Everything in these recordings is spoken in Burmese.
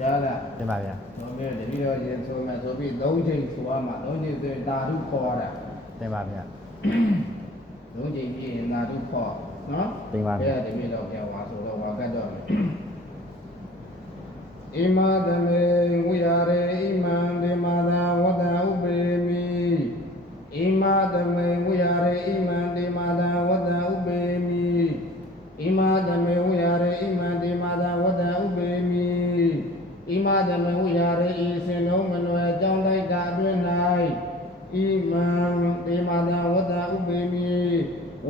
ကြားလား တင်ပါဗျာ တော့ပြတတိယရင်ဆိုမှဆိုပြီး၃ချိန်ဆိုရမှာ၃ချိန်ဆိုတာဓုခေါ်တာ တင်ပါဗျာ ၃ချိန်ပြည့်ရင်တာဓုခေါ်နော် တင်ပါဗျာ တတိယတော့ပြန်ဝါဆိုတော့ဝါကတ်တော့မယ်ဣမသမေဝိဟာရေဣမံဒေမာသဝတ္တဥပေမိဣမသမေဝိဟာရေဣမံဒေမာသဝတ္တဥပေမိဣမသမေဝိဟာရေဣမံဒေမာသဝတ္တဥပေမိဣမသမေဝိဟာရေဤစင်လုံးမလွယ်ကြောင်းလိုက်တာအတွင်း၌ဣမံဒေမာသဝတ္တဥပေမိ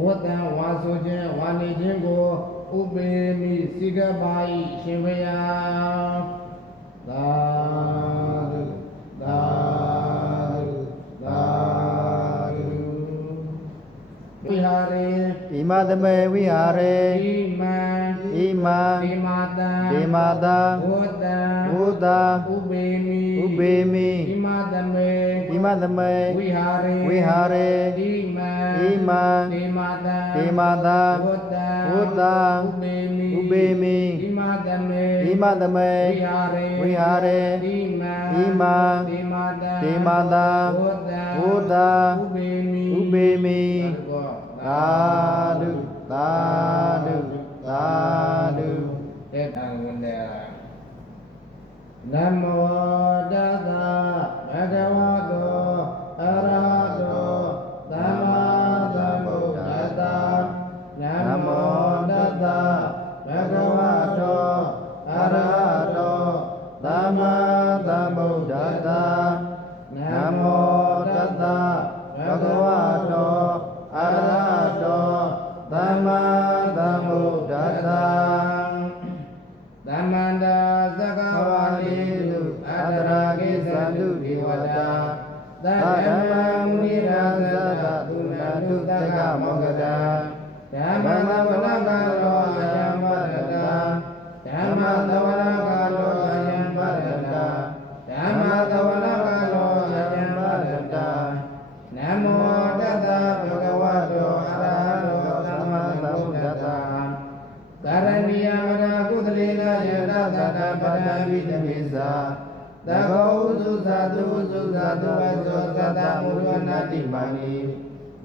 ဝတ္တဝါဆိုခြင်းဝါနေခြင်းကိုဥပေမိစိကပါဤရှင်ဘုရားသာဓုသာဓုသာဓုဝိဟာရေ ဣမသမေဝိဟာရေ ဣမံ ဣမံ ဒေမာတံ ဒေမာတံ ဝတ္တံ ဝုတံ ဥပေမိ ဥပေမိ ဣမသမေ ဣမသမေ ဝိဟာရေ ဝိဟာရေ ဣမံ ဣမံ ဒေမာတံ ဒေမာတံ ဝတ္တံ ဝုတံ ဥပေမိ ဥပေမိ ဣမသမေ ဣမသမေ ဝိဟာရေ ဝိဟာရေ ဣမံ ဣမံ ဒေမာတံ ဒေမာတံ ဝတ္တံ ဝုတံ ဥပေမိ ဥပေမိ သာဓု သာဓုသာဓုသာဓု တေတံဝန္တေနမောတတဗဂဝတောအရဟတောသမ္မာသမ္ဗုဒ္ဓတ္တနမောတတဗဂဝတောအရဟတောသမ္မာသမ္ဗုဒ္ဓတ္တနမောတတဗဂဝတောအရဟတောသမ္မာသမ္ဗုဒ္ဓတ္တသမန္တာသကဝါတိတုအတရာကိသန္တုဒေဝတာသတ္တမမုနိရာဇတသုဏတုတက္ကမောဂတာဓမ္မသဝရကရောအယံပတ္တတာဓမ္မသဝရကရောအယံပတ္တတာဓမ္မသဝရကရောအယံပတ္တတာနမောတတ္တဘဂဝတောအရဟတောသမ္မာသမ္ဗုဒ္ဓတ္တကာရဏီယဝရကုသလေနယတသတ္တပတ္တဝိတမေသာသဘောဥစုသတုဥစုသတုဝသောသတ္တမုရဝနာတိမာနိ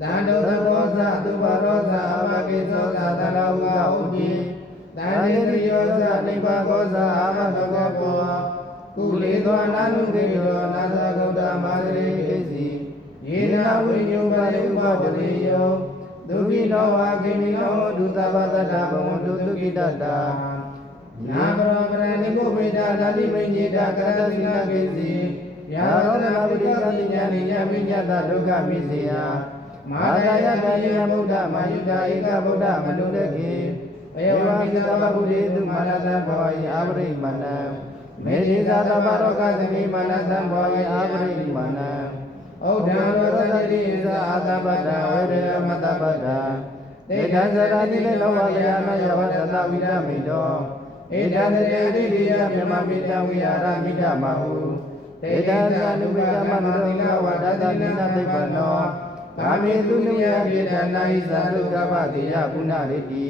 တန္တောသဘောသတုဘရောသအဘကိသောသတရဟုကဥတိတန္တေရိယောသနိဗ္ဗာကောသအာမတောကောပောကုလေသောနာနုခေယောနာသဂௌတမသရေဣစီယေနဝိညုပရိဥပပရိယောဒုက္ခိနောဝါကိမိနောဒုသဗ္ဗတတ္တဘဝန္တုဒုက္ခိတတ္တနာဘရောပရဏိကိုမေတ္တာဓာတိမိညေတကရတသိနာကိစီယာရောဓမပတိသတိညာနိညာမိညတဒုက္ခမိစေယမဟာကာယကာယေဗုဒ္ဓမာယုတာဧကဗုဒ္ဓမနုရခေဧဝံကိသဗ္ဗဗုဒ္ဓေတုမာနတံဘောယအာပရိမဏံမေဇိသာတဗရောကသမိမာနတံဘောယအာပရိမဏံဩဒံရောသတိသအာတပတ္တဝေရမတပတ္တတေထံဇရာတိလေလောဝကယနာယဝတ္တဝိဒမိတောဧတံတေတိရိယမြမမိတံဝိဟာရမိတမဟုတေတံသနုပိကမနတိလဝဒတတိနသိပ္ပနောကာမေတုနိယပြေတနာဟိသတုကပ္ပတိယပုဏ္ဏရိတိ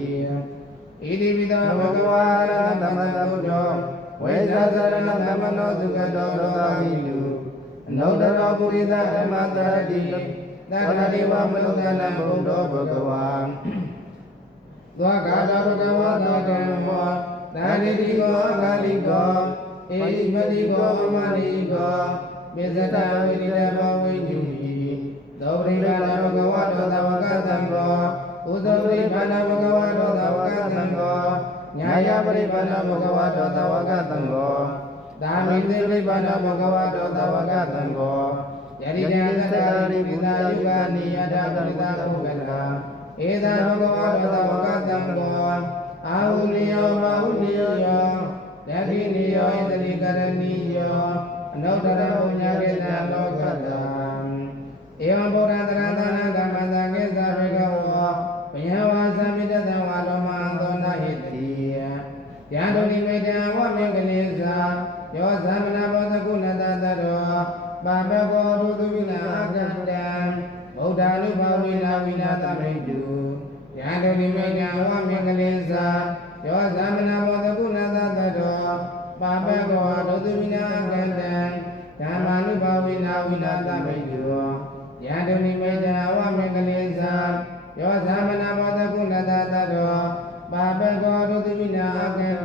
ဣတိပိတံဘဂဝါရသမတဗုဒ္ဓောဝေဇာသရဏသမနောသုခတောသောတာဟိတုအနုတ္တရောပုရိသဓမ္မတရတိသတ္တတိဝမနုဿနဘုဒ္ဓောဘဂဝါသောဂါတဘဂဝါသောကံမောသာရိတိကောအဂါလိကောဧိမတိကောအမလိကောမေဇတဝိရိယဘဝိညုတိသောပရိပါဏဘဂဝါတောသဝကသံဃောဥဇဝိပါဏဘဂဝါတောသဝကသံဃောညာယပရိပါဏဘဂဝါတောသဝကသံဃောသာမိသေပရိပါဏဘဂဝါတောသဝကသံဃောယရိတံသတ္တရိဘုဒ္ဓယုဂာနိယတပရိသဘုဂလံဧတံဘဂဝါတောသဝကသံဃောအာဟုနိယောဘာဟုနိယောဒက္ခိနိယောဣတိကရဏီယောအနုတ္တရောညာကေတံလောကတံဧဝံဗုဒ္ဓတရသနာဓမ္မသကေသဘေကဝောဘယဝါသမိတတံဝါလောမံသောနာဟိတိယံဒုနိမေတံဝမင်္ဂလိသာယောသမနာဘောတကုဏတတရောပါပကောဒုသုဝိနာအကတံဗုဒ္ဓ Buddha Lupa Vina Vina Tamidu Yadodi Mega Wami Kalisa Yosamana Vodakuna Tato Papa Go ဒုသမိနာအကန္တံဓမ္မာနုဘဝိနာဝိနာသမိတုယန္တုနိမေတံဝမေကလေးသယောသမနာမောတကုဏတတတောပါပကောဒုသမိနာအကန္တ